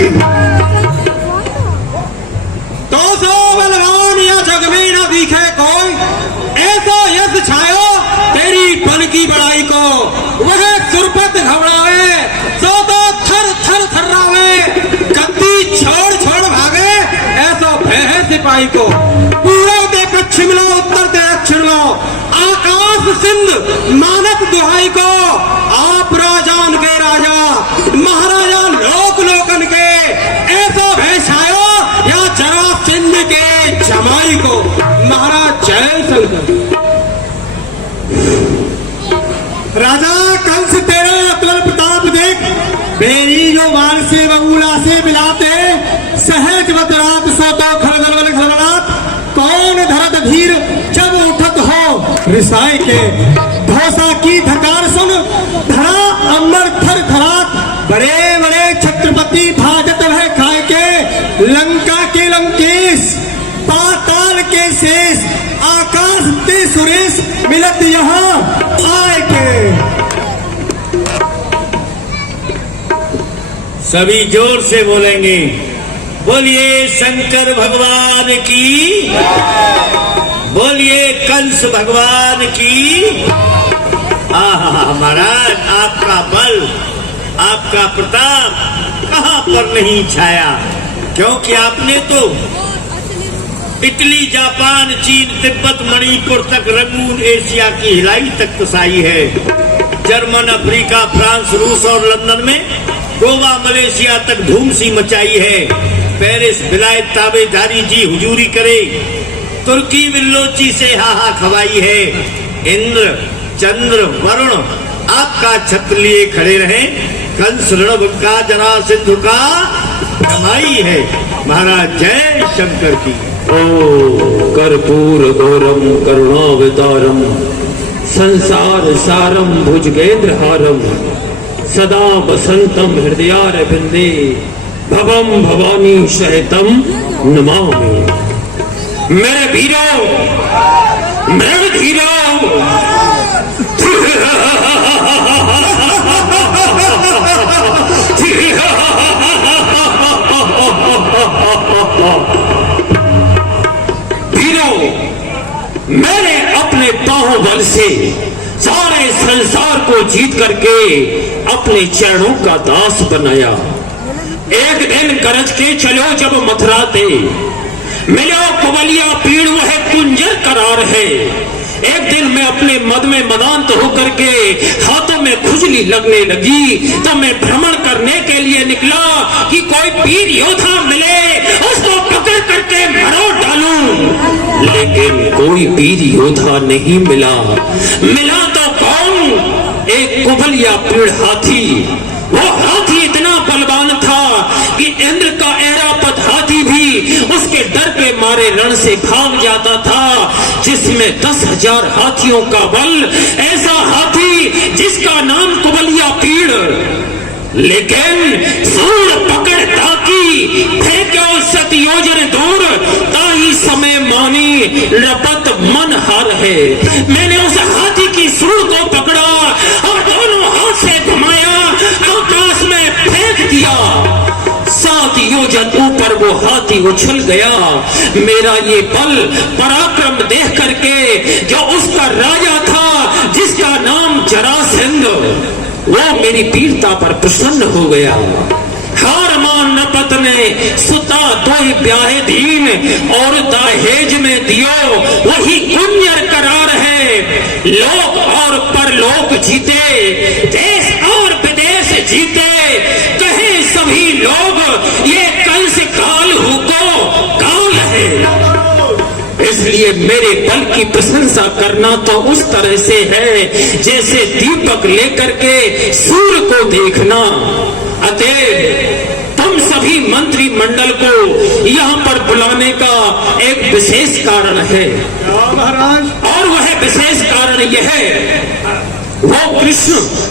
की। तो सो बलवान या जग में न दिखे कोई, ऐसा यश छायो तेरी बल की बड़ाई को। वह सुरपत घबरावे सो तो थर थर थर्रावे, गद्दी छोड़ छोड़ भागे ऐसा भय है सिपाही को। पूरब दे पश्चिम लो, उत्तर दे दक्षिण लो, आकाश सिंध मानत दुहाई को। आप राजान के राजा महाराजा लोक लोकन के, ऐसा भय छायो या जरा सिंध के जमाई को। महाराज जय शंकर। राजा कंस तेरा अतुल प्रताप देख, मेरी जो बाल से बबूला से मिलाते, सहज बतरात सोतो खलगल खलबलात। कौन धरत धीर जब उठत हो रिसाई के, धोसा की धकार सुन धरा अंबर थर थरात। बड़े बड़े छत्रपति भाजत है खाए के, लंका के लंकेश पाताल के शेष, आकाश ते सुरेश मिलत यहाँ आए के। सभी जोर से बोलेंगे, बोलिए शंकर भगवान की, बोलिए कंस भगवान की। महाराज आपका बल आपका प्रताप कहां पर नहीं छाया, क्योंकि आपने तो इटली जापान चीन तिब्बत मणिपुर तक रंगून एशिया की हिलाई तक कसाई है। जर्मन अफ्रीका फ्रांस रूस और लंदन में गोवा मलेशिया तक धूम सी मचाई है। पेरिस विलायत ताबेदारी जी हुजूरी करे, तुर्की विल्लोची से हाहा खवाई है। इंद्र चंद्र वरुण आपका छत्र लिए खड़े रहे, कंस रणभ का जना सिंधु का कमाई है। महाराज जय शंकर की। कर्पूर गौरम करुणावतारम, संसार सारम भुजगेंद्र हारम, सदा बसंतम हृदयारविंदे, भवम भवानी सहितम नमामि। मेरे वीरों, मेरे धीरों, मैंने अपने बाहुबल से सारे संसार को जीत करके अपने चरणों का दास बनाया। एक दिन गरज के चलो जब मथुरा ते, मिलो कुबलिया पीड़ वह कुंजर करार है। एक दिन मैं अपने मद में मदांत होकर के हाथों में खुजली लगने लगी, तब मैं भ्रमण करने के लिए निकला कि कोई वीर योद्धा मिले उसको पकड़ करके मरोड़ डालूं, लेकिन कोई वीर योद्धा नहीं मिला। मिला तो कौन? एक कुबलिया पीड़ हाथी। वो हाथी इतना बलवान था कि इंद्र का ऐरापत हाथी भी उसके डर के मारे रण से भाग जाता था, जिसमें 10,000 हाथियों का बल। ऐसा हाथी जिसका नाम कुबलिया पीड़। लेकिन सूर पकड़ ताकी फेंको सत योजन दूर, ताही समय मानी लपत मन हार है। मैंने उस हाथी की सूर को पकड़ा और दोनों हाथ से घुमाया, आकाश में फेंक दिया। 7 योजन ऊपर वो हाथी उछल गया। मेरा ये बल पराक्रम देख करके जो उसका राजा था जिसका नाम जरासंध, वो मेरी वीरता पर प्रसन्न हो गया। हार मान नपत ने सुता दोई ब्याहे दीन, और दहेज में दियो वही कुंजर करार है। लोक और परलोक जीते, देश और विदेश जीते, कहे सभी लोग ये कंस काल हुको काल है। इसलिए मेरे बल की प्रशंसा करना तो उस तरह से है जैसे दीपक लेकर के सूर्य को देखना। अतएव तुम सभी मंत्री मंडल को यहाँ पर बुलाने का एक विशेष कारण है महाराज। और वह विशेष कारण यह है, वो कृष्ण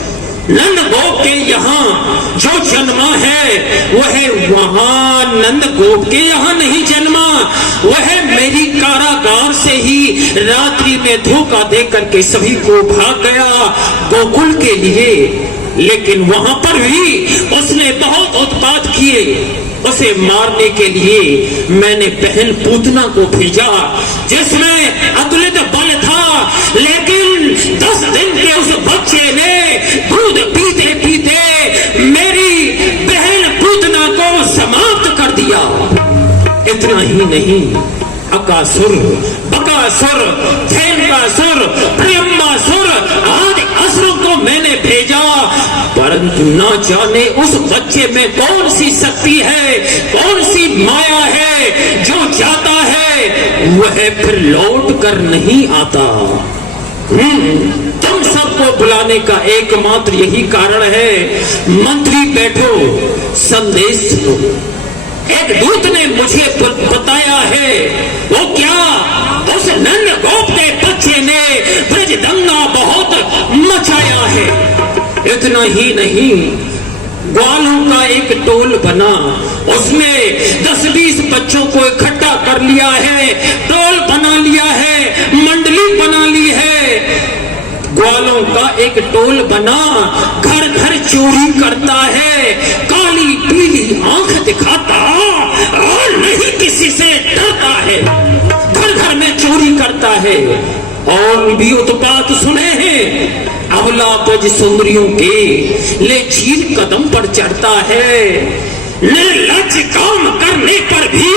नंद गोप के यहाँ जो जन्मा है वह वहां नंद गोप के यहाँ नहीं जन्मा। वह मेरी कारागार से ही रात्रि में धोखा दे करके सभी को भाग गया गोकुल के लिए। लेकिन वहां पर भी उसने बहुत उत्पात किए। उसे मारने के लिए मैंने बहन पूतना को भेजा, जिसमें अतुलित बल था, लेकिन 10 दिन के उस बच्चे ने दूध पीते पीते मेरी बहन पूतना को समाप्त कर दिया। इतना ही नहीं, अकासुर, बकासुर, धेनुकासुर, प्रियम्बासुर आदि असुरों को मैंने भेजा, परंतु न जाने उस बच्चे में कौन सी शक्ति है, कौन सी माया है, जो जाता है वह फिर लौट कर नहीं आता। तुम सबको बुलाने का एकमात्र यही कारण है। मंत्री बैठो, संदेश सुनो। एक दूत ने मुझे बताया है, वो क्या, उस नंद गोप के बच्चे ने ब्रज दंगा बहुत मचाया है। इतना ही नहीं, ग्वालों का एक टोल बना, उसमें 10-20 बच्चों को इकट्ठा कर लिया है, टोल बना लिया है, मंडली बना ली है। ग्वालों का एक टोल बना, घर घर चोरी करता है, काली पीली आंख दिखाता और नहीं किसी से डरता है, घर घर में चोरी करता है। और भी उत्पात सुने हैं, अवला बज सुंदरियों के ले चील कदम पर चढ़ता है, निर्लज काम करने पर भी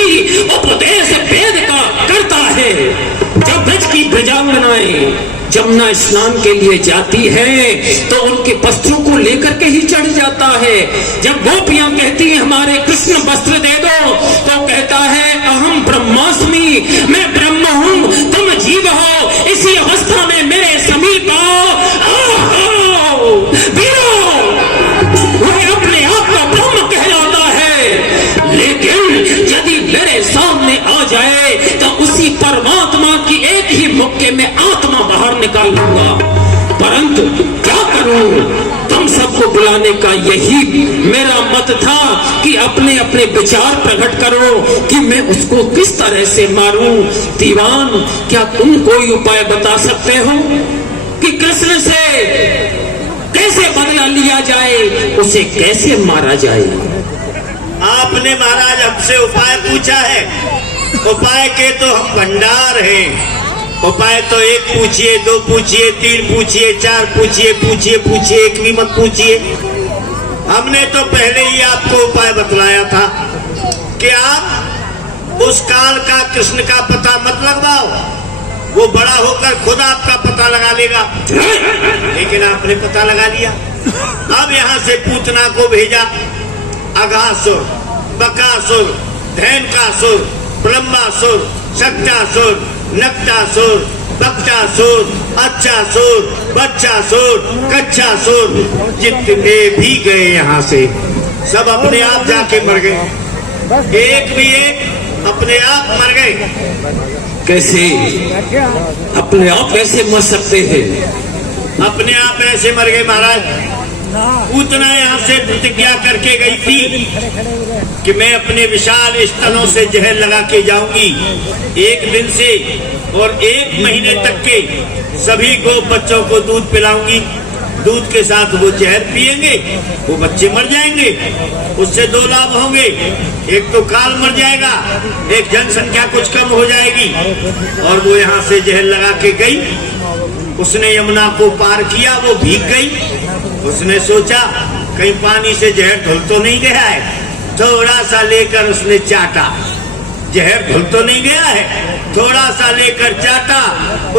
उपदेश वेद का करता है। जब ब्रज की ब्रजांगनाएं जमुना स्नान के लिए जाती है तो उनके वस्त्रों को लेकर के ही चढ़ जाता है। जब गोपियां कहती हैं हमारे कृष्ण वस्त्र दे दो, तो कहता है अहम ब्रह्मास्मि, मैं ब्रह्म हूं, तुम जीव हो, इसी अवस्था में मेरे समीप आओ, वह अपने आप का ब्रह्म कहलाता है। लेकिन यदि मेरे सामने आ जाए तो उसी परमात्मा की एक ही मुक्के में आत्मा बाहर निकाल लूंगा। परंतु क्या करूं, तुम सबको बुलाने का यही मेरा मत था कि अपने अपने विचार प्रकट करो कि मैं उसको किस तरह से मारूं। दीवान, क्या तुम कोई उपाय बता सकते हो कि कृष्ण से कैसे बदला लिया जाए, उसे कैसे मारा जाए? आपने महाराज हमसे उपाय पूछा है, उपाय के तो हम भंडार हैं। उपाय तो 1 पूछिए, 2 पूछिए, 3 पूछिए, 4 पूछिए, पूछिए, एक भी मत पूछिए। हमने तो पहले ही आपको उपाय बतलाया था कि आप उस काल का कृष्ण का पता मत लगवाओ, वो बड़ा होकर खुद आपका पता लगा लेगा। लेकिन आपने पता लगा लिया। अब यहाँ से पूतना को भेजा, अघासुर, बकासुर, धेनुकासुर, प्रलंबासुर, शक्तासुर, नक्तासुर, बक्तासुर, अच्छासुर, बच्चासुर, कच्चासुर, जितने भी गए यहाँ से सब अपने आप जाके मर गए। एक भी एक अपने आप मर गए। कैसे? अपने आप कैसे मर सकते हैं? अपने आप ऐसे मर गए महाराज। पूतना यहाँ से प्रतिज्ञा करके गई थी कि मैं अपने विशाल स्तनों से जहर लगा के जाऊंगी। 1 दिन से और 1 महीने तक के सभी को बच्चों को दूध पिलाऊंगी। दूध के साथ वो जहर पिएंगे, वो बच्चे मर जाएंगे। उससे 2 लाभ होंगे, एक तो काल मर जाएगा, एक जनसंख्या कुछ कम हो जाएगी। और वो यहाँ से जहर लगा के गई। उसने यमुना को पार किया, वो भीग गई। उसने सोचा कहीं पानी से जहर धुल तो नहीं गया है, थोड़ा सा लेकर उसने चाटा, जहर धुल तो नहीं गया है, थोड़ा सा लेकर चाटा,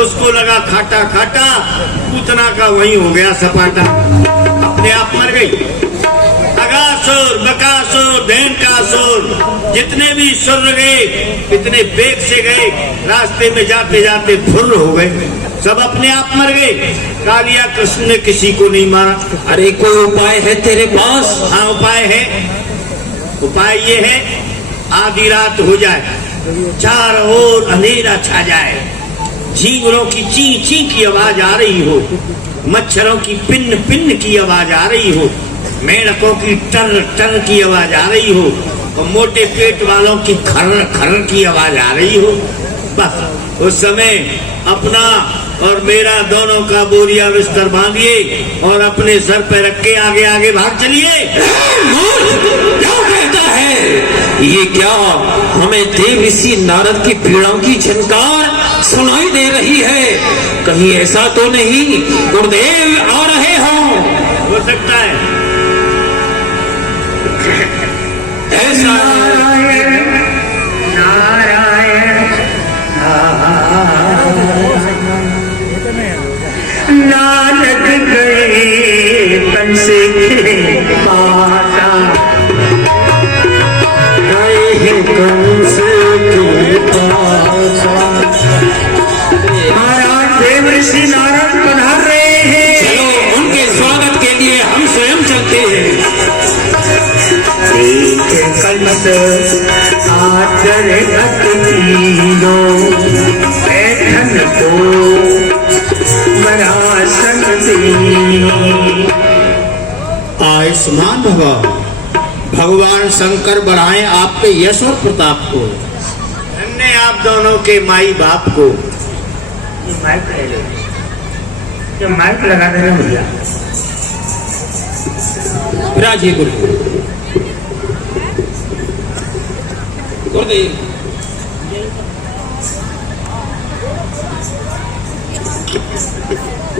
उसको लगा खाटा खाटा, पूतना का वही हो गया सपाटा, अपने आप मर गई। अघासुर, बकासुर, धेनुकासुर, जितने भी सुर गए, इतने वेग से गए, रास्ते में जाते जाते फुर्र हो गए, सब अपने आप मर गए। कालिया कृष्ण ने किसी को नहीं मारा। अरे कोई उपाय है तेरे पास? हाँ उपाय है। उपाय ये है, आधी रात हो जाए, चारों ओर अंधेरा छा जाए, झींगुरों की ची ची की आवाज आ रही हो, मच्छरों की पिन्न पिन्न की आवाज आ रही हो, मेढकों की टर टर की आवाज आ रही हो, और मोटे पेट वालों की खर्र खर्र की आवाज आ रही हो। बस उस समय अपना और मेरा दोनों का बोरिया बिस्तर बांधिए और अपने सर पे रख के आगे आगे भाग चलिए। क्या कहता है? ये क्या हमें देव ऋषि नारद की पीड़ाओं की झनकार सुनाई दे रही है? कहीं ऐसा तो नहीं गुरुदेव आ रहे हो सकता है। ऐसा नारद गए कंस के पासा, गए हैं कंस के पासा। महाराज देव ऋषि नारद पधार रहे हैं। चलो उनके स्वागत के लिए हम स्वयं चलते हैं। कंस आदर अतिथि बैठन को आयुष्मान भगवान शंकर बढ़ाए आपके यश और प्रताप को। हमने आप दोनों के माई बाप को माइक लगा देना भैया। राजी गुरुदेव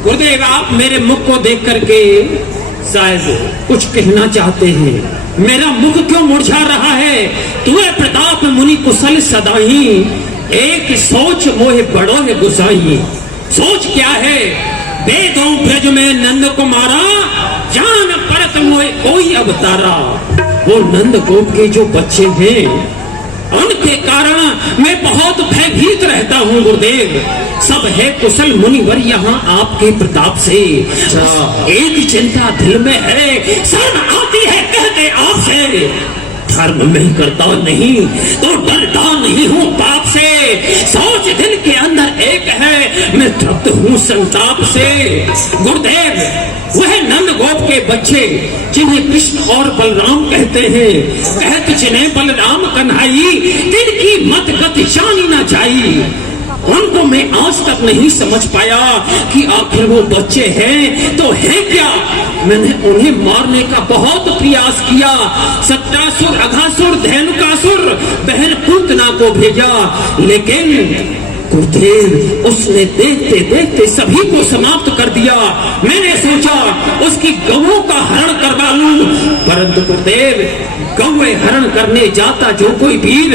गुरुदेव, आप मेरे मुख को देख करके शायद कुछ कहना चाहते हैं। मेरा मुख क्यों मुरझा रहा है? तुए प्रताप मुनि कुशल सदाई, एक सोच मोहे बड़ो है गुसाई। सोच क्या है? वेदों ब्रज में नंद कुमारा, जान परत मोहे कोई अवतारा। वो नंद गोप के जो बच्चे हैं उनके कारण मैं बहुत भयभीत रहता हूँ गुरुदेव। सब है कुशल मुनिवर यहाँ आपके प्रताप से। एक चिंता दिल में है, शर्म आती है कहते आपसे। धर्म में करता नहीं तो डरता नहीं हूँ पाप से। सोच दिल के अंदर एक है, मैं तृप्त हूँ संताप से। गुरुदेव, वह नंद गोप के बच्चे जिन्हें कृष्ण और बलराम कहते हैं, कहत जिन्हें बलराम कन्हई, तिनकी मत गति जानी ना जाई। उनको मैं आज तक नहीं समझ पाया कि आखिर वो बच्चे हैं तो हैं क्या। मैंने उन्हें मारने का बहुत प्रयास किया। सत्तासुर, अघासुर, धेनुकासुर, बहन कुंतना को भेजा, लेकिन गुरुदेव उसने देखते देखते सभी को समाप्त कर दिया। मैंने सोचा उसकी गौओं का हरण करवा लूं, परंतु गुरुदेव गौए हरण करने जाता जो कोई वीर,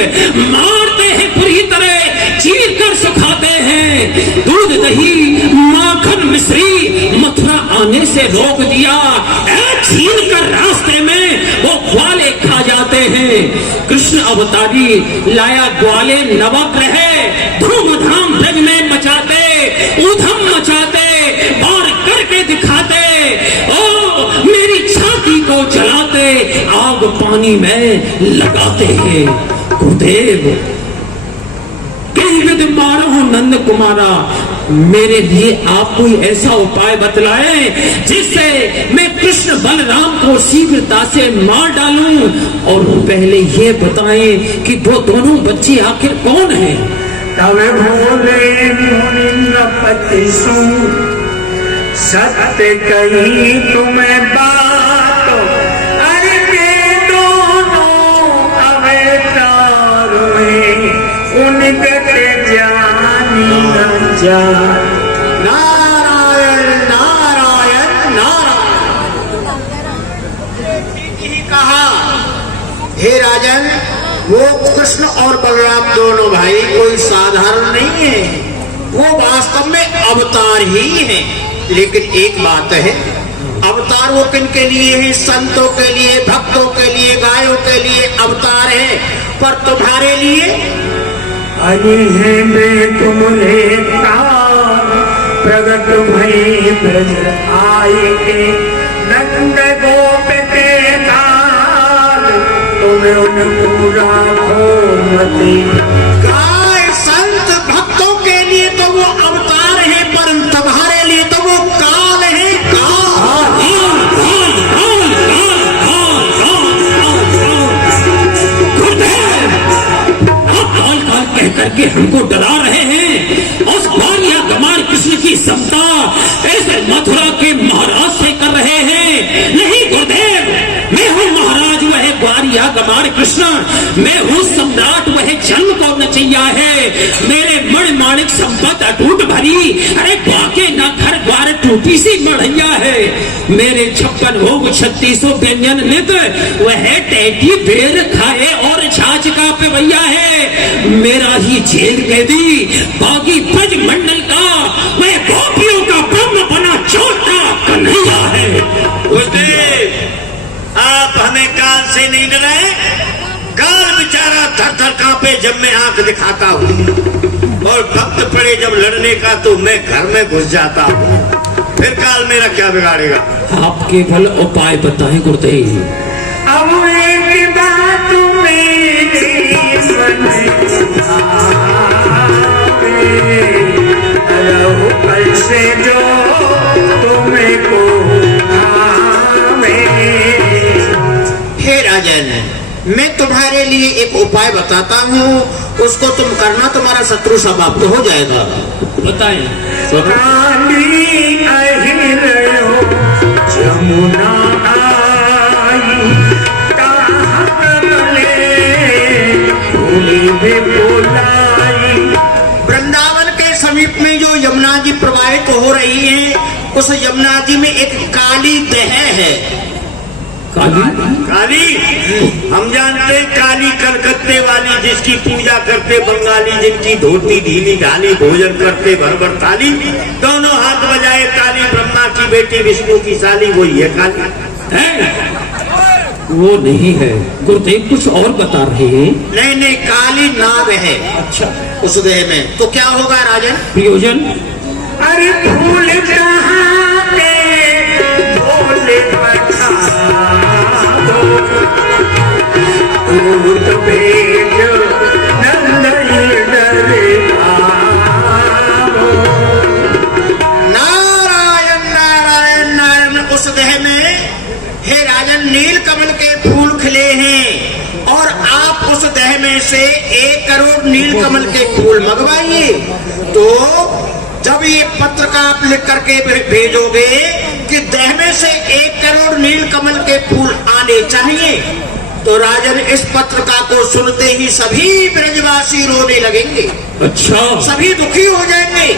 मारते हैं पूरी तरह, चीर कर सुखाते हैं। दूध दही माखन मिश्री मथुरा आने से रोक दिया। छीन कर रास्ते में वो ग्वाले खा जाते हैं। कृष्ण अवतारी लाया ग्वाले नवक रहे, धूमधाम ब्रज में मचाते, उधम मचाते, बार करके दिखाते, ओ मेरी छाती को जलाते, आग पानी में लगाते हैं। गुरुदेव विध मारो नंद कुमारा, मेरे लिए आप कोई ऐसा उपाय बतलाएं जिससे मैं कृष्ण बलराम को शीघ्रता से मार डालूं। और पहले ये बताएं कि वो दोनों बच्चे आखिर कौन हैं? तब भोले मुनिपति सु सत्य कही तुम्हें बात, अरे मैं दोनों अवतार में उनके जानी न जा। नारायण नारायण नारायण। कहा, हे राजन, वो कृष्ण और बलराम दोनों भाई कोई साधारण नहीं है, वो वास्तव में अवतार ही है। लेकिन एक बात है, अवतार वो किन के लिए है? संतों के लिए, भक्तों के लिए, गायों के लिए अवतार है। पर तुम्हारे लिए अरे है मैं तुम्हें प्रगट भई ब्रज आए के नंद गोप के काल, तुम्हें उन पूरा खोमती। गाय संत भक्तों के लिए तो वो अवतार है, पर तुम्हारे लिए तो वो काल है। कह करके हमको डरा रहे हैं। उस ग्वालिया गमार कृष्ण की समता ऐसे मथुरा के महाराज से कर रहे हैं। नहीं गुरुदेव, मैं हूँ महाराज, वह ग्वालिया कन्हैया कमार कृष्ण, मैं हूँ सम्राट वह जन्म को नचैया है, मेरे मण माणिक संपत अटूट भरी, अरे बाके ना घर द्वार टूटी सी मढ़ैया है, मेरे 56 भोग 3600 व्यंजन नित, वह टैटी बेर खाए और छाछ का पिवैया है, मेरा ही जेल कैदी बागी ब्रज मंडल का, मैं गोपियों का ब्रह्म बना छोटा कन्हैया है। गुरुदेव, आप हमें काल से नहीं डराए। काल बेचारा थर थर कांपे जब मैं आंख दिखाता हूँ, और वक्त पड़े जब लड़ने का तो मैं घर में घुस जाता हूँ, फिर काल मेरा क्या बिगाड़ेगा? आप केवल उपाय बताएं गुरुदेव। अब एक बात मेरी कल से जो तुम्हें को हे राजन, मैं तुम्हारे लिए एक उपाय बताता हूँ, उसको तुम करना, तुम्हारा शत्रु समाप्त हो जाएगा। बताएं। जमुना आई वृंदावन के समीप में जो यमुना जी प्रवाहित हो रही है, उस यमुना जी में एक काली दह है। काली हम जानते हैं, काली कलकत्ते वाली जिसकी पूजा करते बंगाली, जिनकी धोती ढीली ढाली, भोजन करते भर भर थाली, दोनों हाथ बजाए काली, ब्रह्मा की बेटी विष्णु की साली, वही है काली। है? वो नहीं है गुरुदेव, कुछ और बता रहे हैं। नहीं नहीं, काली नाग है। अच्छा, उस देह में तो क्या होगा राजन? प्रयोजन? अरे फूल कहाँ पे भोले बता दो, दूध भेजो नंदई डरे आओ। नारायण नारायण नारायण। उस देह में हे राजन नील कमल के फूल खिले हैं, और आप उस देह में से 1 करोड़ नील कमल के फूल मंगवाइए। तो जब ये पत्र का आप लिख करके भेजोगे कि देह में से 1 करोड़ नील कमल के फूल आने चाहिए, तो राजन इस पत्रिका को सुनते ही सभी ब्रजवासी रोने लगेंगे। अच्छा, सभी दुखी हो जाएंगे,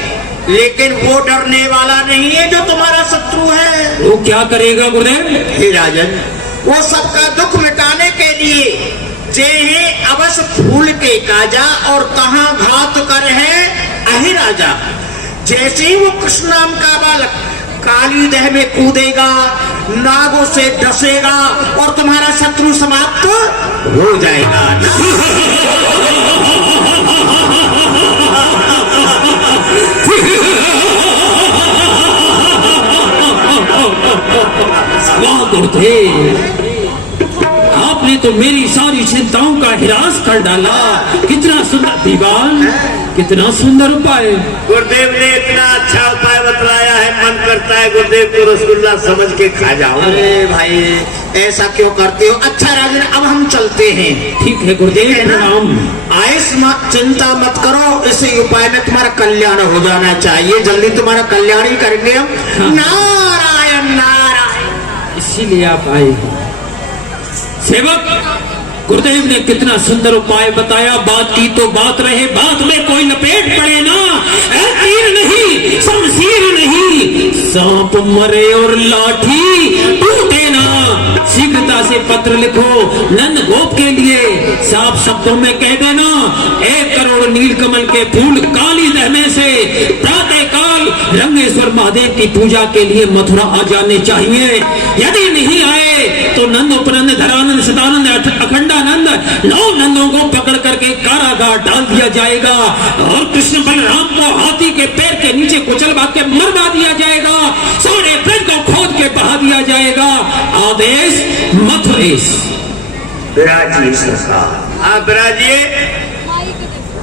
लेकिन वो डरने वाला नहीं है जो तुम्हारा शत्रु है। वो क्या करेगा गुरुदेव? हे राजन, वो सबका दुख मिटाने के लिए जेहे अवश्य फूल के काजा, और कहाँ घात कर है अहि राजा। जैसे ही वो कृष्ण नाम का बालक काली देह में कूदेगा, नागों से डसेगा, और तुम्हारा शत्रु समाप्त हो जाएगा। वाह गुरुदेव, आपने तो मेरी सारी चिंताओं का हिरास कर डाला। कितना सुंदर दीवान, कितना सुंदर उपाय। गुरुदेव ने इतना अच्छा उपाय बतलाया है, मन करता है गुरुदेव को रसगुल्ला समझ के खा जाओ। अरे भाई, ऐसा क्यों करते हो? अच्छा राजन, अब हम चलते हैं। ठीक है गुरुदेव, प्रणाम। आयुष चिंता मत करो, इसी उपाय में तुम्हारा कल्याण हो जाना चाहिए। जल्दी तुम्हारा कल्याण ही करेंगे हम। हाँ। नारायण नारायण। इसीलिए आप आए। सेवक, गुरुदेव ने कितना सुंदर उपाय बताया। बात की तो बात रहे, बात में कोई लपेट पड़े ना। तीर नहीं, शमशीर नहीं, सांप मरे और लाठी टूटे ना। शीघ्रता से पत्र लिखो नंद गोप के लिए, साफ शब्दों में कह देना 1 करोड़ नीलकमल के फूल काली दह में से प्रातः काल रंगेश्वर महादेव की पूजा के लिए मथुरा आ जाने चाहिए। यदि नहीं आए तो नंद उपनंद धरानंद सदानंद अखंडानंद 9 नंदों को पकड़ करके कारागार डाल दिया जाएगा, और कृष्ण बलराम को हाथी के पैर के नीचे कुचलवा के मरवा दिया जाएगा, सारे ब्रज को खोद के बहा दिया जाएगा। आदेश मथुरेश। विराजिए सरकार। आप विराजिए।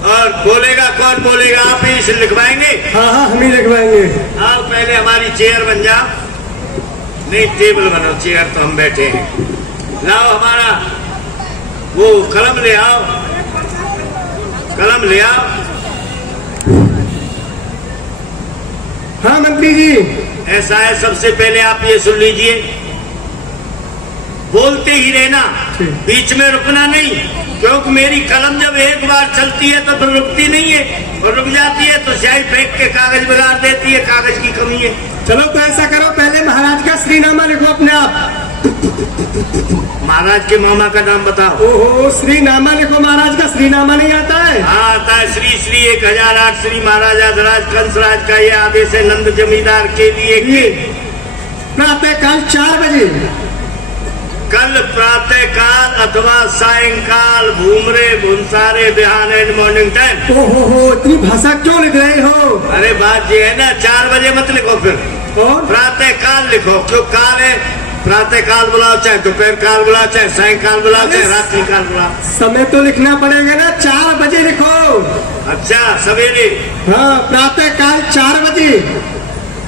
और बोलेगा कौन? बोलेगा आप ही इसे लिखवाएंगे? हाँ हाँ, हम ही लिखवाएंगे। आप पहले हमारी चेयर बन जाओ। नहीं, टेबल बनाओ, चेयर तो हम बैठे हैं। लाओ हमारा वो कलम ले आओ, कलम ले आओ। हाँ मंत्री जी। ऐसा है, सबसे पहले आप ये सुन लीजिए बोलते ही रहना, बीच में रुकना नहीं, क्योंकि मेरी कलम जब एक बार चलती है तो फिर रुकती नहीं है, और रुक जाती है तो स्याही फेंक के कागज बिगाड़ देती है, कागज की कमी है। चलो तो ऐसा करो, पहले महाराज का श्रीनामा लिखो अपने आप। महाराज के मामा का नाम बताओ। ओहो, श्रीनामा लिखो, महाराज का श्रीनामा नहीं आता है? हाँ आता है। श्री श्री 1008 श्री महाराजा धराज कंसराज का यह आदेश है नंद जमींदार के लिए कि प्रातः काल 4 बजे कल प्रातः काल अथवा सायंकाल भूमरे भुनसारे बिहान एंड मॉर्निंग टाइम। ओहो, इतनी भाषा क्यों लिख रहे हो? अरे बात ये है ना, 4 बजे मत लिखो, फिर और प्रातः काल लिखो, क्यों काल है, प्रातः काल बुलाओ, चाहे दोपहर काल बुलाओ, चाहे सायंकाल बुलाओ, चाहे रात्रि काल बुलाओ। समय तो लिखना पड़ेगा ना, 4 बजे लिखो। अच्छा सवेरे। हाँ, प्रातः काल 4 बजे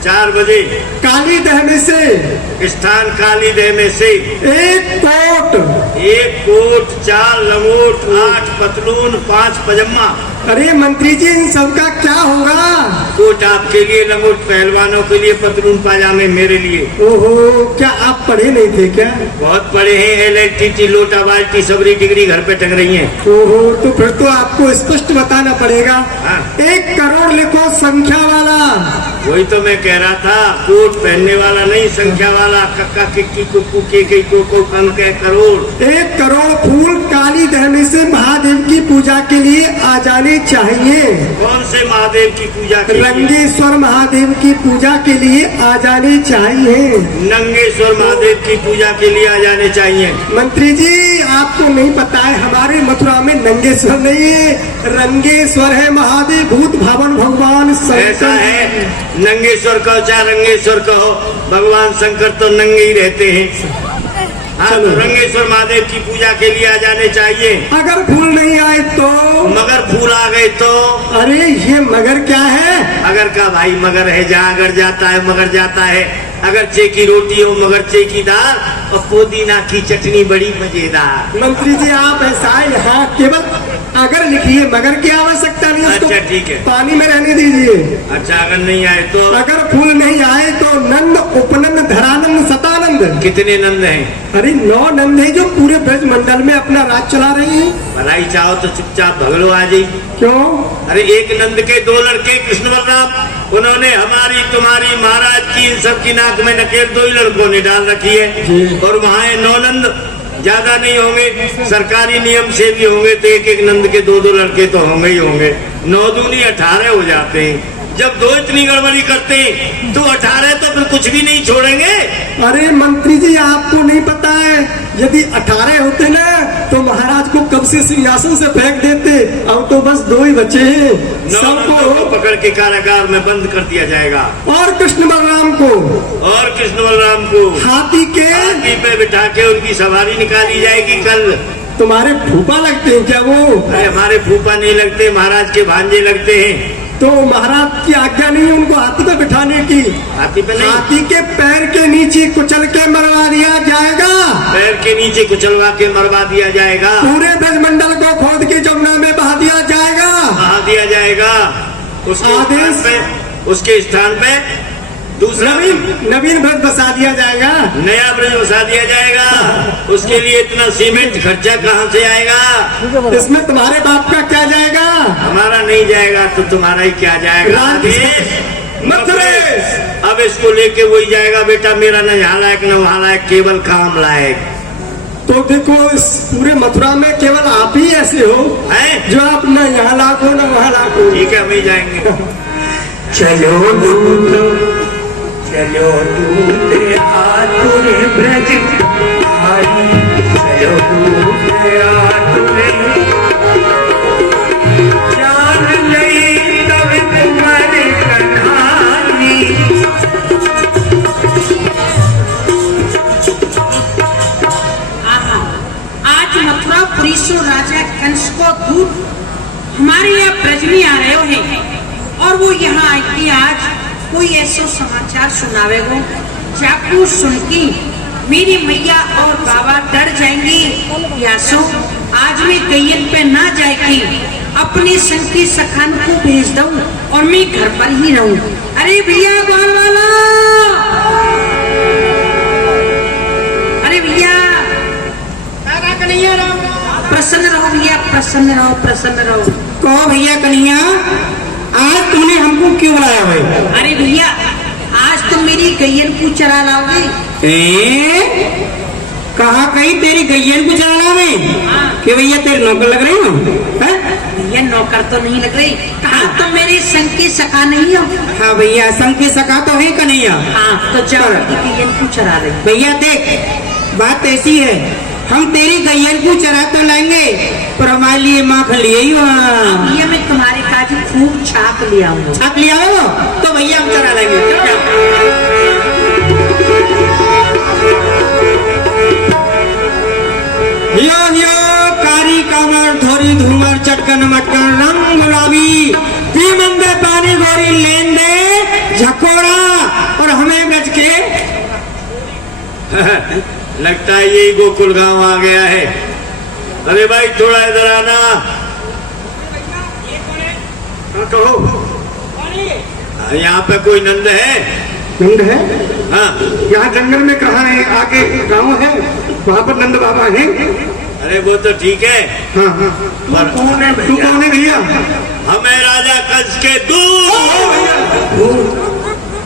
4 बजे काली दह में से स्थान काली देह में से 1 कोट 1 कोट 4 लंगोट 8 पतलून 5 पजामा। अरे मंत्री जी, इन सबका क्या होगा? कोट आपके लिए, लंगोट पहलवानों के लिए, पतलून पाजामे मेरे लिए। ओहो, क्या आप पढ़े नहीं थे क्या? बहुत पढ़े हैं, LLTT लोटा बाल्टी सबरी डिग्री घर पे टंग रही हैं। ओहो, तो फिर तो आपको स्पष्ट बताना पड़ेगा। हाँ। 1 करोड़ लिखो, संख्या वाला। वही तो मैं कह रहा था, कोट पहनने वाला नहीं, संख्या वाला। कक्का किक्की कुक्कू के को अंक है करोड़। 1 करोड़ फूल काली दह में से महादेव की पूजा के लिए आ जाने चाहिए। कौन से महादेव की पूजा के लिए? रंगेश्वर महादेव की पूजा के लिए आ जाने चाहिए। नंगेश्वर महादेव की पूजा के लिए आ जाने चाहिए। मंत्री जी, आपको नहीं पता है, हमारे मथुरा में नंगेश्वर नहीं है, रंगेश्वर है महादेव, भूत भावन भगवान ऐसा है, नंगेश्वर कहो चाहे रंगेश्वर कहो, भगवान शंकर तो नंगे ही रहते हैं। हाँ, तो रंगेश्वर महादेव की पूजा के लिए आ जाने चाहिए। अगर फूल नहीं आए तो? मगर फूल आ गए तो? अरे ये मगर क्या है? मगर का भाई मगर है, जहाँ अगर जाता है मगर जाता है। अगर चे की रोटी हो मगर चे की दाल, और पुदीना की चटनी बड़ी मजेदार। मंत्री जी, आप ऐसा है, यहाँ केवल अगर लिखिए, मगर की आवश्यकता नहीं। उसको अच्छा ठीक है, पानी में रहने दीजिए। अच्छा अगर नहीं आए तो? अगर फूल नहीं आए तो नंद, उपनंद, धरानंद, सतानंद। कितने नंद हैं? अरे 9 नंद है जो पूरे ब्रज मंडल में अपना राज चला रही है। भलाई चाहो तो चुपचाप भगलो आ जाई। क्यों? अरे 1 नंद के 2 लड़के कृष्ण बलराम, उन्होंने हमारी तुम्हारी महाराज की इन सब की नाक में नकेल 2 ही लड़कों ने डाल रखी है। और वहाँ 9 नंद, ज्यादा नहीं होंगे, सरकारी नियम से भी होंगे तो 1-1 नंद के 2-2 लड़के तो होंगे ही होंगे। 9 दूनी 18 हो जाते हैं। जब 2 इतनी गड़बड़ी करते हैं तो 18 तो फिर कुछ भी नहीं छोड़ेंगे। अरे मंत्री जी, आपको नहीं पता है, यदि 18 होते ना तो महाराज को कब से सिंहासन से फेंक देते। अब तो बस 2 ही बचे हैं। 9 नंदों को पकड़ के कारागार में बंद कर दिया जाएगा। और कृष्ण बलराम को? और कृष्ण बलराम को हाथी पे बिठा के उनकी सवारी निकाली जाएगी कल। तुम्हारे फूफा लगते हैं क्या वो? अरे हमारे फूफा नहीं लगते, महाराज के भांजे लगते हैं। तो महाराज की आज्ञा नहीं उनको हाथी पे बिठाने की? हाथी पे नहीं, हाथी के पैर के नीचे कुचल के मरवा दिया जाएगा। पैर के नीचे कुचलवा के मरवा दिया जाएगा। पूरे ब्रजमंडल को खोद के जमुना में बहा दिया जाएगा। बहा दिया जाएगा। उसके स्थान पे दूसरा नवीन ब्रज बसा दिया जाएगा। नया ब्रज बसा दिया जाएगा। उसके लिए इतना सीमेंट खर्चा कहाँ से आएगा? इसमें तुम्हारे बाप का क्या जाएगा? हमारा नहीं जाएगा तो तुम्हारा ही क्या जाएगा? मथुरेश, अब इसको लेके वही जाएगा। बेटा मेरा न यहाँ लायक न वहाँ लायक, केवल काम लायक। तो देखो, इस पूरे मथुरा में केवल आप ही ऐसे हो हैं जो आप न यहाँ लायक हो न वहाँ लायक हो। ठीक है, वही जाएंगे। चलो चलो दूते आतुरे ब्रज भाई, चलो दूते आतुरे जान लई तब तुम्हारे कन्हानी। आज मथुरापुरी से राजा कंस को दूत हमारे यहाँ ब्रज में आ रहे हैं, और वो यहाँ आके आज कोई ऐसा समाचार सुनावेगो जाकू सुन की मेरी मैया और बाबा डर जाएंगे। यासो आज मैं गैयन पे ना जाएगी, अपने संग की सखान को भेज दूं और मैं घर पर ही रहूं। अरे भैया ग्वाल वाला, अरे भैया कन्हैया राम। प्रसन्न रहो भैया, प्रसन्न रहो, प्रसन्न रहो। कहो भैया कन्हैया, आज तुमने हमको क्यों बुलाया है? अरे भैया, आज तुम मेरी गैयन को चरा लाओगे। कहा कहीं तेरी गैयन को चरा लाओगे? हाँ। कि भैया तेरे नौकर लग रहे हो? भैया नौकर तो नहीं लग रही, कहा तुम मेरे संग के सका नहीं हो। हाँ भैया, संग के सका तो है कन्हैया। हाँ तो जाओ गैयन को चरा ले। भैया देख, बात ऐसी है, हम तेरी गैयन को चरा तो लाएंगे पर हमारे लिए माखन लिए ही वहाँ। भैया मैं तुम्हारे काज खूब छाप ले आऊंगा। छाप लिया हो तो भैया हम चरा लाएंगे। यो यो कारी कामर धोरी धूमर चटकन मटकन रंग गुलाबी पीमंदे पानी गोरी लेन दे झकोड़ा और हमें गज के। लगता है यही गोकुल गांव आ गया है। अरे भाई थोड़ा इधर आना। कहो यहाँ पे कोई नंद है? नंद है? हाँ। यहाँ जंगल में कहाँ है? आगे गांव है, वहाँ पर नंद बाबा हैं। अरे वो तो ठीक है। हाँ हाँ। पर तू कौन है भैया? हमें राजा कंस के दूत।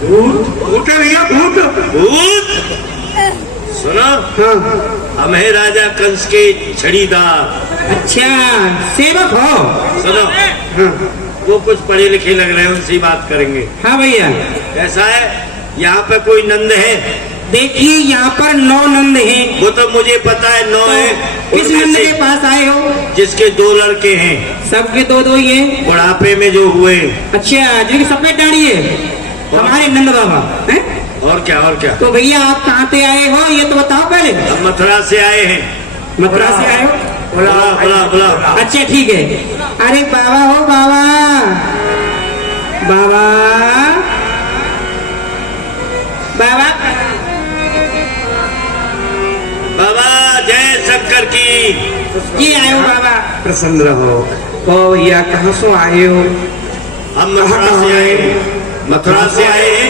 भूत है भैया, भूत। भूत सुनो, हाँ। हमें राजा कंस के छड़ीदार। अच्छा, सेवक हो? सुनो, हाँ वो कुछ पढ़े लिखे लग रहे हैं, उनसे बात करेंगे। हाँ भैया। ऐसा है, यहाँ पे कोई नंद है? देखिए यहाँ पर 9 नंद हैं। वो तो मुझे पता है 9 है। किस उनमें नंद से के पास आए हो? जिसके 2 लड़के हैं, सबके 2-2 ही हैं। बुढ़ापे में जो हुए। अच्छा, जिनकी सफेद दाढ़ी है, हमारे नंद बाबा हैं? और क्या, और क्या? तो भैया आप कहाँ से आए हो ये तो बताओ पहले। हम मथुरा से आए हैं। मथुरा से आए हो? बुला बुला बुला। अच्छा ठीक है। अरे बाबा हो बाबा, बाबा बाबा बाबा जय शंकर की। ये आए हो बाबा? प्रसन्न रहो। तो भैया कहाँ से आए हो? हम मथुरा से आए हैं। मथुरा से आए हैं।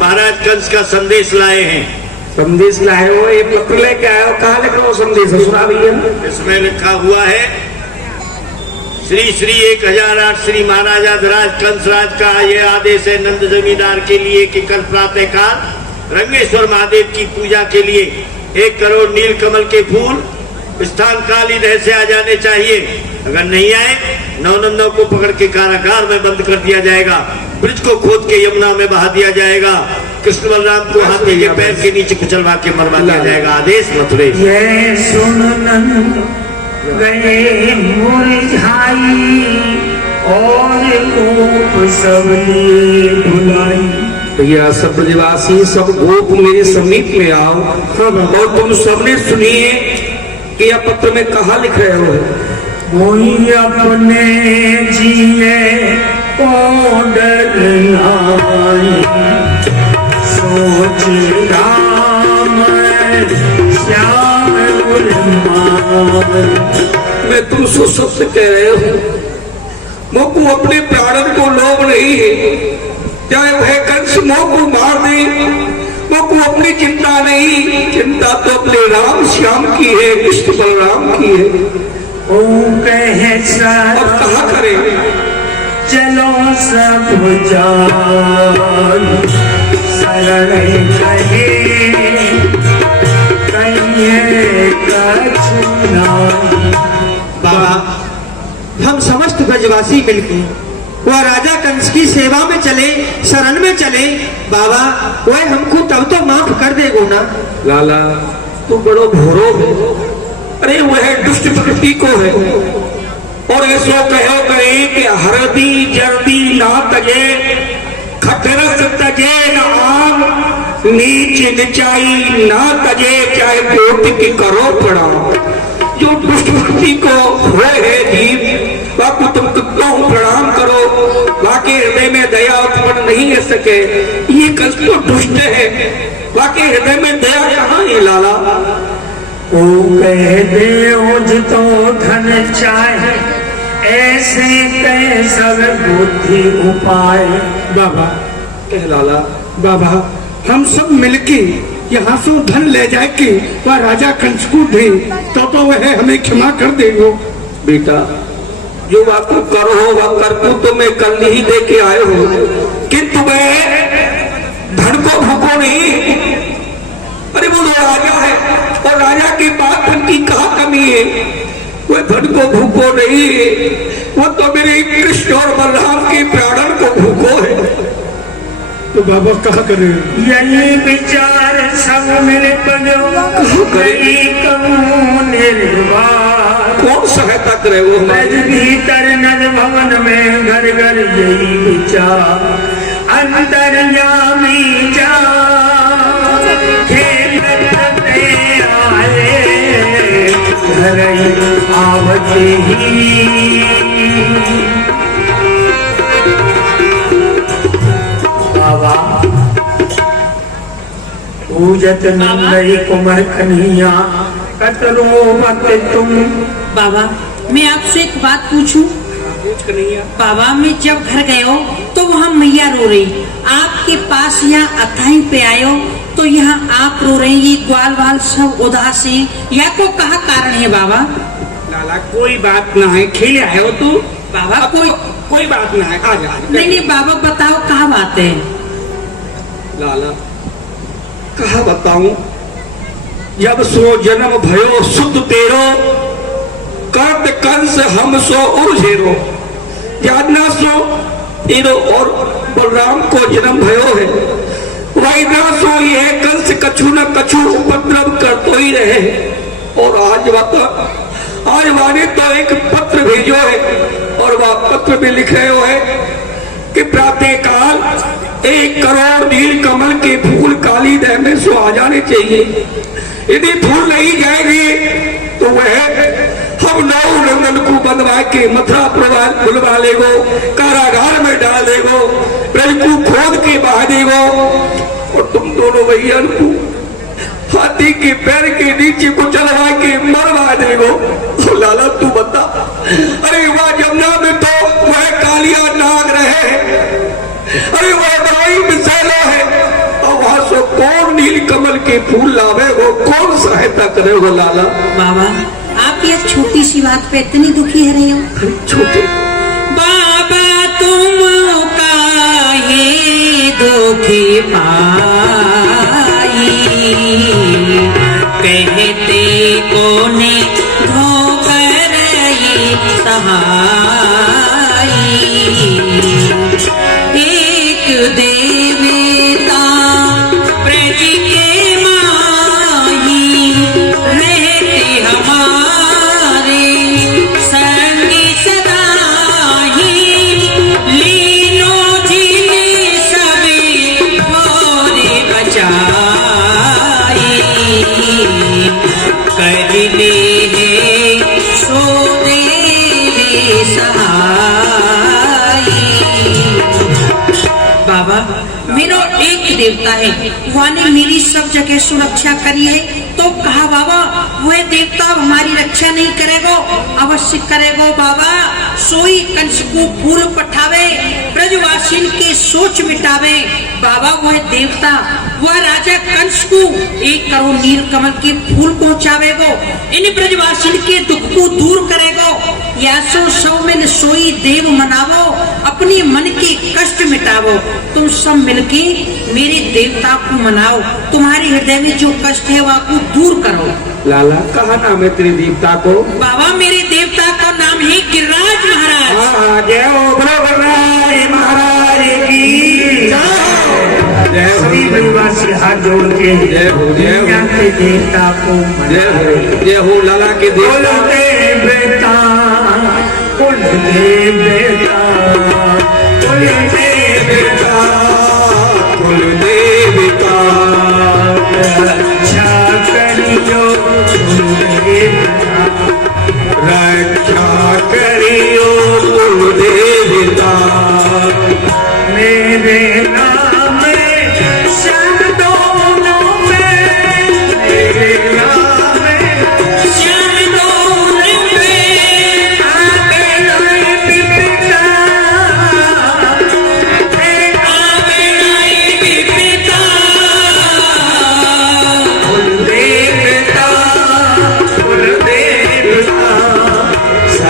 महाराज कंस का संदेश लाए हैं। संदेश लाए हो? ये पत्र लेके आए हो? कहाँ लिखा हो संदेश? सुना भैया। इसमें लिखा हुआ है, श्री श्री 1008 श्री महाराजा धराज कंसराज का ये आदेश है नंद जमींदार के लिए कि कल प्रातः काल रंगेश्वर महादेव की पूजा के लिए 1 करोड़ नील कमल के फूल स्थान काल इधर से आ जाने चाहिए। अगर नहीं आए, 9 नंदों को पकड़ के कारागार में बंद कर दिया जाएगा। ब्रिज को खोद के यमुना में बहा दिया जाएगा। कृष्ण बलराम को हाथी के पैर के नीचे कुचलवा के मरवा दिया जाएगा। आदेश मथुरे। ये सुन नंद गए मुरझाई और गोप सबने बुलाई। भैया सब ब्रजवासी सब गोप मेरे समीप में आओ और तुम सबने सुनिए कि यह पत्र में कहा लिख रहे हो। कोई अपने जिए को डरनाई, सोच राम श्याम गुलमान। मैं तुमसे सत्य कह रहे हो, मोको अपने प्राणन को लोभ नहीं है। चाहे वह कंस मोको मार दे, मोको अपनी चिंता नहीं। चिंता तो अपने राम श्याम की है, कृष्ण बलराम की है। ओ कहे और कहा करे, चलो सब जान शरण कहे कहिए कछु नाई। बाबा, हम समस्त ब्रजवासी मिलकर वह राजा कंस की सेवा में चले, शरण में चले। बाबा वह हमको तब तो माफ कर देगो ना? लाला तू बड़ो भोरो है। अरे वह दुष्ट प्रकृति को है और ऐसो कहो कहे कि हरदी जर्दी ना तजे, खटरस तजे न आम, नीच निचाई ना तजे, चाहे कोट की करो पड़ा। जो दुष्ट प्रकृति को हुए है जीव, बापू तुम कितना प्रणाम करो, वाके हृदय में दया उत्पन्न नहीं कर सके। ये कंस तो दुष्ट है, वाके हृदय में दया कहाँ है लाला? ओ कह दे उज तो धन चाहे, ऐसे कह सब बुद्धि उपाय। बाबा कह लाला। बाबा हम सब मिलके यहाँ से धन ले जाए कि वह राजा कंस को दे तो वह हमें क्षमा कर देगो। बेटा जो आपको करो हो वह कर को तो मैं कल ही दे के आए हो, किंतु मैं धन को भूखो नहीं। अरे वो राजा है और राजा के पास धन की कहाँ कमी है? वह धन को भूखो नहीं, वो तो मेरे कृष्ण और बलराम के प्राणन को भूखो है। तो बाबा कहा करे? यही विचार सब मिल पड़ो निर्वाण। कौन सहायता करे वो हमारी? भीतर नद भवन में घर घर यही विचार अंतर्यामी जा आए घर आवते ही। बाबा पूजत नंदई कुमार कन्हैया कतरो मत तुम। बाबा मैं आपसे एक बात पूछूं? बाबा मैं जब घर गए हो तो वहाँ मैया रो रही, आपके पास यहाँ अथाई पे आए हो तो यहाँ आप रो रहे हैं, ये ग्वाल वाल सब उदास है, या को कहा कारण है बाबा? लाला कोई बात ना है, खेले आए हो तू बाबा कोई बात ना है, आ जा। नहीं बाबा बताओ कहा बात है? लाला कहा बताऊं, जब सो जन्म भयो सुत तेरो कर्त कंस हम सो उर्झेरो। जाना सो तेरो और बलराम को जन्म भयो है, वही ना सो ये कंस कछु न कछु उपद्रव करतो ही रहे। और आज वाने तो एक पत्र भेजो है और वह पत्र में लिख रहे हो है कि प्रातः काल 1 करोड़ नील कमल के फूल काली दह में सो आ जाने चाहिए। यदि फूल नहीं जाएंगे तो वह हम 9 रंगन को बंधवा के मथुरा बुलवा लेगो, कारागार में डाल देगो, ब्रज को खोद के बहा देगो और तुम दोनों भैया को हाथी के पैर के नीचे को चलवा के मरवा देगो। तो लाला तू बता, अरे वह जमुना में तो वह कालिया नाग रहे, अरे वह दवाई मिसाला है, और वहां से कौन नील कमल के फूल लावे वो कौन सहायता करे हो? लाला बाबा आप ये छोटी सी बात पे इतनी दुखी रहे हो? छोटे बाबा तुम काहे दुखी पाई, कहते कोने धोकर ये सहाई। एक देवता ब्रज के माही रहते हमारे संग सदाही, लीनो जिले सभी मोरे बचाई, कर ले सो तेरे सहाई। बाबा मेरा एक देवता है, वह ने मेरी सब जगह सुरक्षा करी है, तो कहा बाबा वह देवता हमारी रक्षा नहीं करेगो? अवश्य करेगो बाबा। सोई कंस को फूल पठावे, ब्रजवासिन के सोच मिटावे। बाबा वह देवता वह राजा कंस को 1 करोड़ नील कमल के फूल पहुँचावेगो, इन ब्रजवासिन के दुख को दूर करेगो। या सो मिल सोई देव मनावो, अपने मन के कष्ट मिटावो। तुम सब मिलके मेरे देवता को मनाओ, तुम्हारे हृदय में जो कष्ट है वह को दूर करो। लाला कहा नाम है तेरे देवता को? बाबा मेरे देवता का नाम है गिरिराज महाराज। जय हो गिरिराज महाराज की जय। सभी ब्रजवासी हाथ जोड़ के जय हो के देवता को जय हो लाला के देवता। बेटा कुल देवता कुल देवता कुल देवता रक्षा करियो कुल देवता, रक्षा करियो कुल देवता। मेरे नाम शब्दों में, मेरे नाम शब्दों में आगे विपदा, आगे विपदा,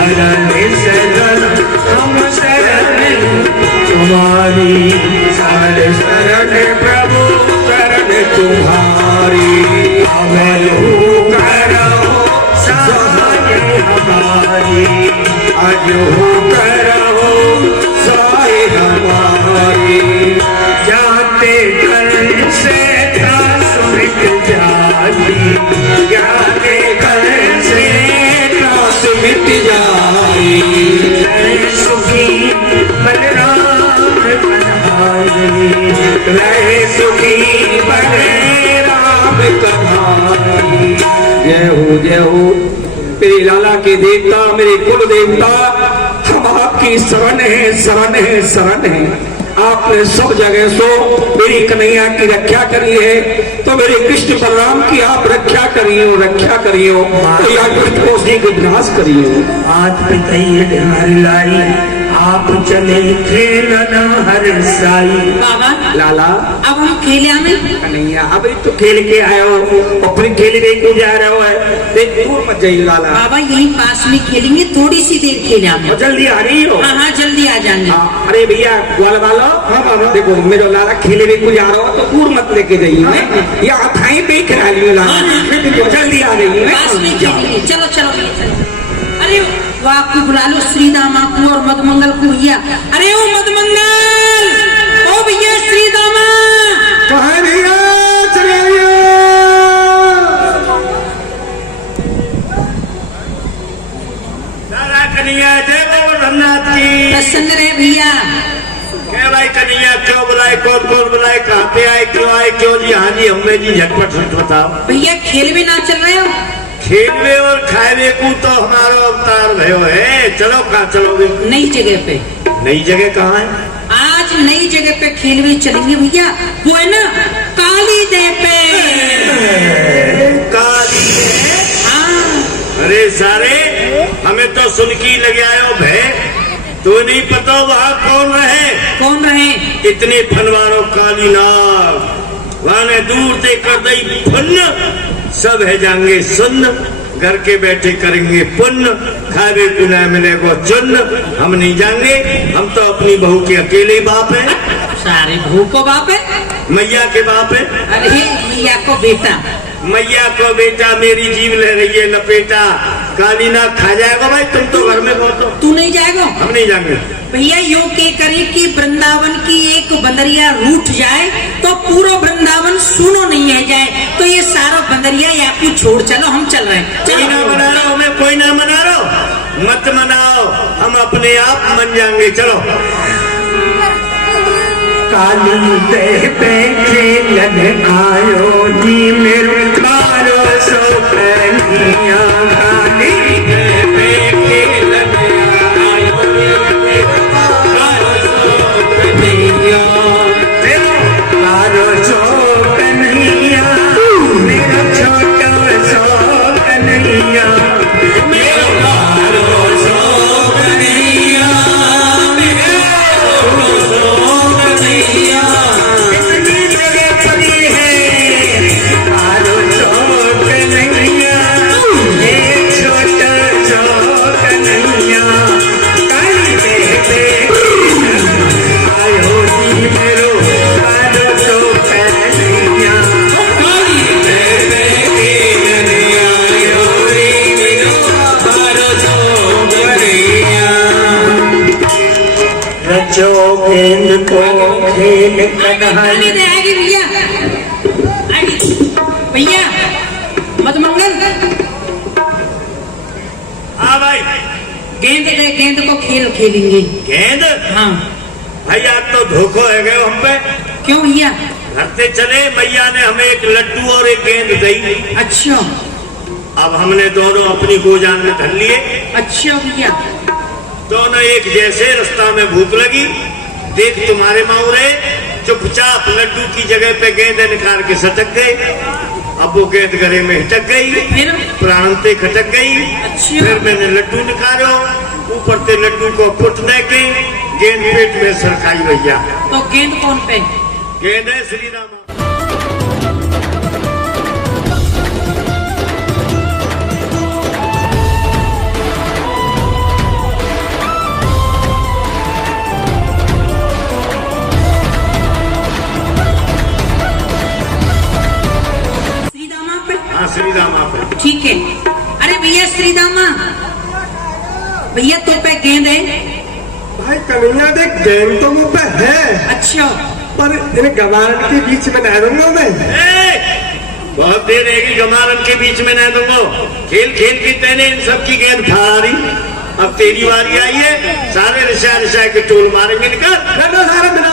शरण शरण हम शरण तुम्हारी, सारे शरण प्रभु शरण तुम्हारी। अवलू करो सहाय हमारी, अजू करो सहाय हमारी। जाते कल से त्रास मिट जाती, जाते कल से त्रास मिट जाती। रहे सुखी बलराम कन्हाई, रहे सुखी बलराम कन्हाई। जय हो मेरे लाला के देवता, मेरे कुल देवता, हम आपकी शरण है, शरण है, शरण है। आपने सब जगह सो मेरी कन्हैया की रक्षा करी है, तो मेरे कृष्ण बलराम की आप रक्षा करियो, रक्षा करियो, कोसी को विनाश करियो। हाथ पे कई हर लाई, आप चले खेलना हर साई। बाबा लाला अब हम खेले हमें कन्हैया अभी तो खेल के आए हो और फिर खेल के क्यों जा रहे हो? देख दूर मत जाइए लाला। बाबा यहीं पास में खेलेंगे, थोड़ी सी देर खेले हमें। और जल्दी आ रही हो? हाँ हाँ जल्दी आ जाएंगे। अरे भैया ग्वाल वालो, हाँ बाबा देखो मेरा लाला खेले में कुछ जा रहा हो तो दूर मत लेके जाइए, या थाई पे ही करा लियो लाला। जल्दी आ जाइए, पास में खेलेंगे, चलो चलो भैया चलो। अरे वाह को बुला लो, श्री दामा को और मधमंगल को भैया। अरे ओ मधमंगल, ओ भैया श्री दामा। कहाँ भैया चले आइए। लाला कन्हैया जय बाबा रघुनाथ की। प्रसन्न रहे भैया। क्या भाई कन्हैया क्यों बुलाए, कौन कौन बुलाए, कहाँ पे आए, क्यों आए, क्यों जी? हाँ जी हमें जी झटपट बताओ। भैया खेल में ना चल रहे हो? खेलवे और खाएवे को तो हमारा अवतार भयो है। चलो कहाँ चलोगे? नई जगह पे। नई जगह कहाँ है? आज नई जगह पे खेलवे चलेंगे भैया, वो है ना काली देव पे। काली है? हाँ अरे सारे हमें तो सुनकी लगे आयो भय, तो नहीं पता वहाँ कौन रहे? कौन रहे? इतने फनवारों काली नाग वहाँ ने दूर से कर दई फन्न, सब है जाएंगे सुन्न, घर के बैठे करेंगे पुण्य, खावे पिना मिलेगा चुन्न। हम नहीं जाएंगे, हम तो अपनी बहू के अकेले बाप है। सारे बहू को बाप है? मैया के बाप है। अरे मैया को बेटा। मैया को बेटा, मेरी जीव ले रही है लपेटा। काली ना खा जाएगा भाई, तुम तो घर में बहुत हो। तू नहीं जाएगा? हम नहीं जाएंगे भैया। यो के करे कि वृंदावन की एक बंदरिया रूठ जाए तो पूरा वृंदावन सुनो नहीं है जाए, तो ये सारा बंदरिया या आपको छोड़ चलो, हम चल रहे हैं। कोई ना मना रहा, हमें कोई ना मना रहा, मत मनाओ, हम अपने आप मन जाएंगे। चलो काली देह पे खेलन आयो जी, मेरे मारो सो कन्हैया। काली देह पे खेलन आयो जी, मारो सो कन्हैया। मारो सो कन्हैया, मेरा छोटा सो कन्हैया। मेरा मारो सो कन्हैया, इतनी जगह पड़ी है, मारो सो कन्हैया, एक छोटा सो कन्हैया। काली देह पे आयो जी मेरो, मारो सो कन्हैया। काली देह पे आयो जी मेरो, मारो सो कन्हैया। रचो गेंद को खेल कन्हैया। आगे दे, आगे भैया, आगे। भैया मधमंगल हाँ भाई। गेंद दे, गेंद को खेल खेलेंगे। गेंद? हाँ भाई आज तो धोखो है गए हम पे। क्यों भैया? घर से चले, मैया ने हमें एक लड्डू और एक गेंद दी। अच्छा अब हमने दोनों अपनी गोजान में धर लिए। अच्छा भैया। दोनों एक जैसे, रास्ता में भूख लगी, देख तुम्हारे माऊरे चुपचाप लड्डू की जगह पे गेंद निकाल के सटक गए। अब वो गेंद गले में हिटक गई, फिर? प्राण से खटक गई। अच्छा। फिर मैंने लड्डू निकालो, ऊपर से लड्डू को फुटने के गेंद पेट में सरकाई भैया। तो गेंद कौन पे? गेंद है श्री राम। श्री राम आप ठीक है। अरे भैया श्री दामा, भैया तो पे गेंद है। भाई कन्हैया देख गेंद तो मुंह पे है, अच्छा पर इन गवारन के बीच में नहीं दूंगा मैं। बहुत देर रहेगी गमारन के बीच में न दूंगा। खेल खेल के तेने इन सब की गेंद फाड़ी, अब तेरी बारी आई है। सारे रिशा रिशा के टोल मारेंगे निकल। सारे मिला